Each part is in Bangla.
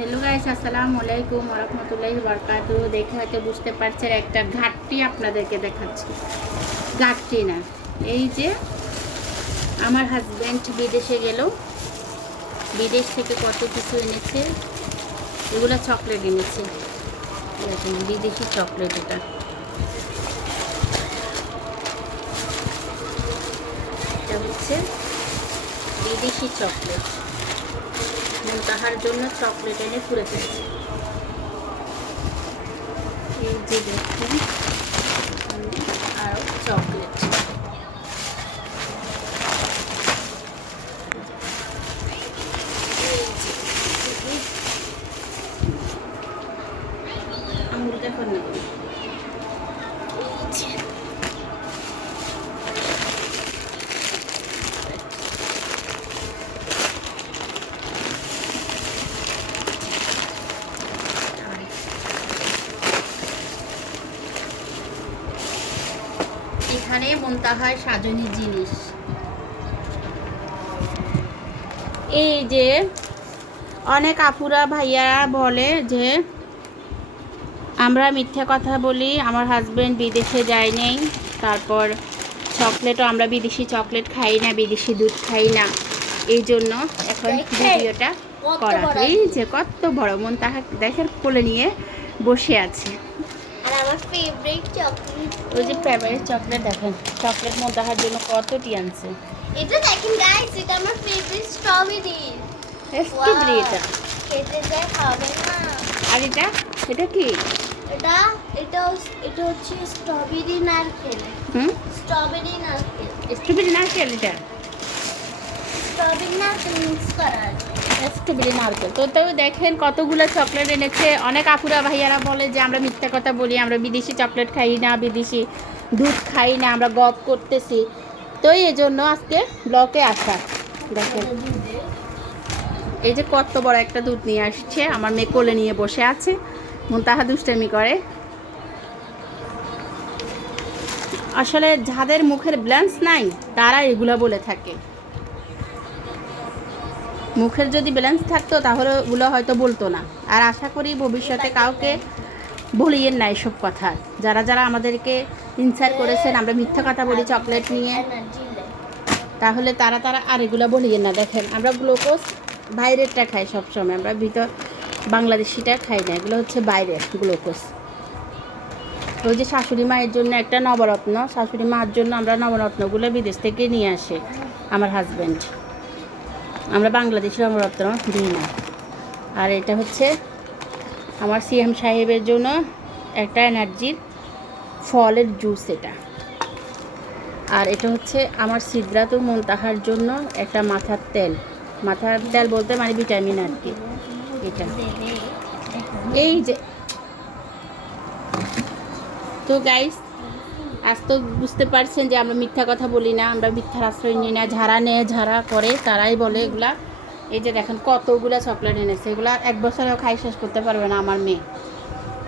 হ্যালো গাইস, আসসালামু আলাইকুম ওয়া রাহমাতুল্লাহি ওয়া বারাকাতুহু। দেখে হয়তো বুঝতে পারছেন একটা ঘাটতি আপনাদেরকে দেখাচ্ছি। ঘাটতি না, এই যে আমার হাজব্যান্ড বিদেশে গেল, বিদেশ থেকে কত কিছু এনেছে। এগুলো চকলেট এনেছে, দেখুন বিদেশি চকলেট। এটা হচ্ছে বিদেশি চকলেট। তাহার জন্য চকলেট এনে পুরে ফেলছে। এই যে দেখুন আরো চকলেট। আঙুল দেখুন না, এখানে মুনতাহার সাজনী জিনিস। এই যে অনেক আপুরা ভাইয়ারা বলে যে আমরা মিথ্যা কথা বলি, আমার হাজব্যান্ড বিদেশে যায় নেই, তারপর চকলেটও আমরা বিদেশি চকলেট খাই না, বিদেশি দুধ খাই না। এই জন্য এখন ভিডিওটা করা। এই যে কত বড় মুনতাহা দেখেন কোলে নিয়ে বসে আছে। আর আমার ফেভারিট চকলেট, ওই যে ফেভারিট চকলেট দেখেন, চকলেট মুনতাহার জন্য কতটি আনছে। এটা দেখেন গাইস, এটা আমার ফেভারিট স্ট্রবেরি। স্ট্রবেরি এটা, খেতে যায় হবে না। আর এটা এটা কি? এটা এটা এটা হচ্ছে স্ট্রবেরি নারকেল। স্ট্রবেরি নারকেল, স্ট্রবেরি নারকেল, এটা স্ট্রবেরি নারকেল মিক্স করা আছে। স্ট্রবেরি নারকেল। তো দেখেন কতগুলো চকলেট এনেছে। অনেক আপুরা ভাইয়ারা বলে যে আমরা মিথ্যা কথা বলি, আমরা বিদেশি চকলেট খাই না, বিদেশি দুধ খাই না, আমরা গপ করতেছি। তো এই জন্য আজকে ব্লকে আসা। দেখেন এই যে কত বড় একটা দুধ নিয়ে আসছে, আমার মেয়ে কোলে নিয়ে বসে আছে, মুনতাহা দুষ্টামি করে। আসলে যাদের মুখের ব্যালেন্স নাই তারা এগুলো বলে থাকে। মুখের যদি ব্যালেন্স থাকতো তাহলে ওগুলো হয়তো বলতো না। আর আশা করি ভবিষ্যতে কাউকে বলিয়েন না এসব কথা। যারা যারা আমাদেরকে ইনসাল্ট করেছেন আমরা মিথ্যা কথা বলি চকলেট নিয়ে, তাহলে তারা আর এগুলো বলিয়েন না। দেখেন আমরা গ্লুকোজ বাইরেরটা খাই সবসময়, আমরা ভিতর বাংলাদেশিটা খাই না, এগুলো হচ্ছে বাইরের গ্লুকোজ। ওই যে শাশুড়ি মায়ের জন্য একটা নবরত্ন, শাশুড়ি মার জন্য আমরা নবরত্নগুলো বিদেশ থেকে নিয়ে আসি আমার হাজব্যান্ড। আমরা বাংলাদেশি নবরত্ন দিই না। আর এটা হচ্ছে আমার সিএম সাহেবের জন্য একটা এনার্জির ফলের জুস এটা। আর এটা হচ্ছে আমার সিদ্রাতুল মুনতাহার জন্য একটা মাথার তেল বলতে মানে ভিটামিন আর কি। এটা এই যে তো গাইস, আজ তো বুঝতে পারছেন যে আমরা মিথ্যা কথা বলি না, আমরা মিথ্যার আশ্রয় নিই না। যারা করে তারাই বলে এগুলা। এই যে দেখেন কতগুলা চকলেট এনেছে, এগুলা এক বছরেও খাই শেষ করতে পারবে না আমার মেয়ে।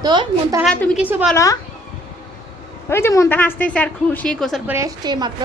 তো মুনতাহা তুমি কিছু বলো। ওই যে মুনতাহা আসতেছে আর খুশি, গোসল করে আসছে মাত্র।